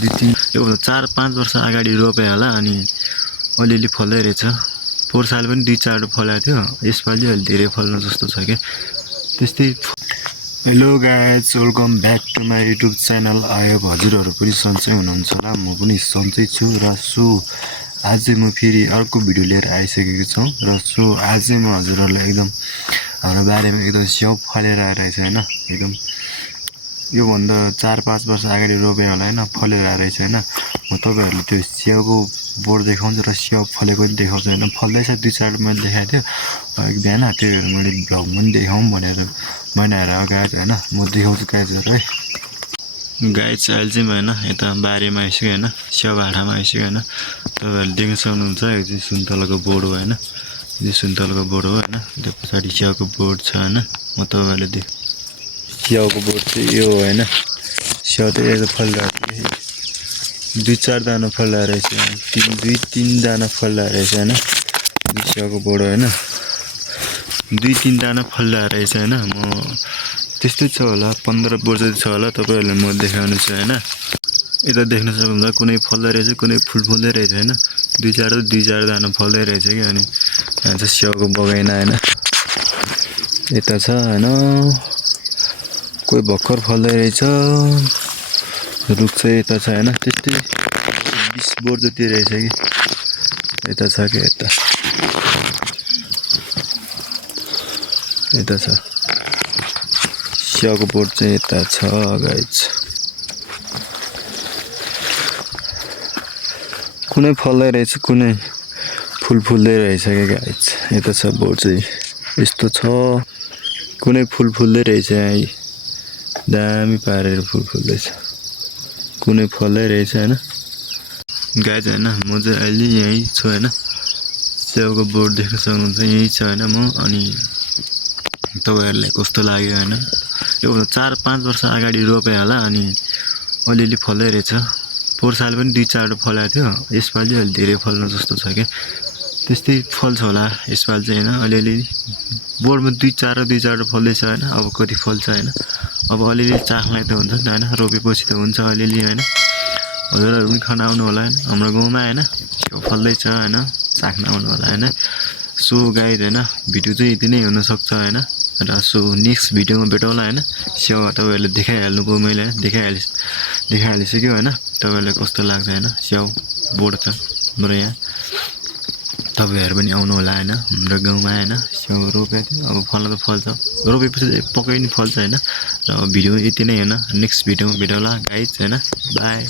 यो 4-5 वर्ष अगाडि रोपे होला अनि अलिअलि फल्दै रहेछ। पोहोर साल पनि 2-4 फलेको थियो, यसपालि अलि धेरै फल्नु जस्तो छ के त्यस्तै। Hello guys, welcome back to my YouTube channel. आयो हजुरहरू पनि सन्चै हुनुहुन्छ होला, म पनि सन्चै छु। र आज म फेरि अर्को भिडियो लिएर आइसकेको छु। र आज म हजुरहरूलाई एकदम हाम्रो बारेमा एकदम स्याउ फलेर आइरहेछ होइन। एकदम योभन्दा 4-5 वर्ष अगाडि रोपे होला होइन, फलेर आइरहेछ होइन। म तपाईँहरूले त्यो स्याउको बोट देखाउँछु र स्याउ फलेको पनि देखाउँछु होइन। फल्दैछ 2-4 मैले देखाएको थियो एक बिहान, त्योहरू मैले भ्लग पनि देखाउँ भनेर बनाएर अगाडि होइन। म देखाउँछु गाइजहरू है। गाइज अहिले चाहिँ म होइन यता बारीमा आइसक्यो होइन, स्याउ भाँडामा आइसक्यो होइन। तपाईँहरूले देख्न सक्नुहुन्छ यो चाहिँ सुन्तलाको बोट हो होइन। यो सुन्तलाको बोट हो होइन। त्यो पछाडि स्याउको बोट छ होइन। म तपाईँहरूले स्याउको बोट चाहिँ यो हो होइन। स्याउ चाहिँ यता फलिरहेको थियो, 2-4 दाना फलिरहेको रहेछ, 2-3 दाना फलिरहेको रहेछ होइन। स्याउको बोट होइन, 2-3 दाना फलिरहेको रहेछ होइन। म त्यस्तै छ होला, 15 वर्ष छ होला। तपाईँहरूले म देखाउनु छ होइन। यता देख्न सक्नुहुन्छ कुनै फल्दै रहेछ, कुनै फुल्दै रहेछ होइन। 2-4 दाना फल्दै रहेछ कि। अनि यहाँ चाहिँ स्याउको बगैँचा होइन, यता छ होइन। कोही भर्खर फल्दै रहेछ, रुख चाहिँ यता छ होइन। त्यस्तै 20 बोट जति रहेछ कि। यता छ कि यता छ स्याउको बोट चाहिँ यता छ गाइज। कुनै फल्दै रहेछ, कुनै फुल्दै रहेछ क्या गाइज। यता छ बोट चाहिँ यस्तो छ, कुनै फुल्दै रहेछ है, दामी पारेर फुल्दैछ, कुनै फल्दै रहेछ होइन गाइज होइन। म चाहिँ अहिले यहीँ छु होइन। स्याउको बोट देख्न सक्नुहुन्छ, यहीँ छ होइन म। अनि तपाईँहरूलाई कस्तो लाग्यो होइन। यो 4-5 वर्ष अगाडि रोपे होला अनि अलिअलि फल्दै रहेछ। पोहोर साल पनि 2-4 फलेको थियो, यसपालि अलि धेरै फल्नु जस्तो छ कि त्यस्तै फल्छ होला यसपालि चाहिँ होइन। अलिअलि बोटमा 2-4 फल्दैछ होइन। अब कति फल्छ होइन। अब अलिअलि चाख्लाई त हुन्छ नि त होइन, रोपेपछि त हुन्छ अलिअलि होइन। हजुरहरू पनि खान आउनु होला होइन, हाम्रो गाउँमा होइन। स्याउ फल्दैछ होइन, चाख्न आउनु होला होइन। गाइज होइन, भिडियो चाहिँ यति नै हुनसक्छ होइन। र नेक्स्ट भिडियोमा भेटौँला होइन। स्याउ तपाईँहरूले देखाइहाल्नु भयो, मैले देखाइहालिसक्यो होइन। तपाईँहरूलाई कस्तो लाग्छ होइन। स्याउ बोट छ हाम्रो यहाँ, तपाईँहरू पनि आउनु होला होइन। हाम्रो गाउँमा होइन स्याउ रोपेको थियो, अब फल्न त फल्छ, रोपेपछि पक्कै पनि फल्छ होइन। र भिडियो यति नै होइन, नेक्स्ट भिडियोमा भेटौँला गाइज होइन। बाई।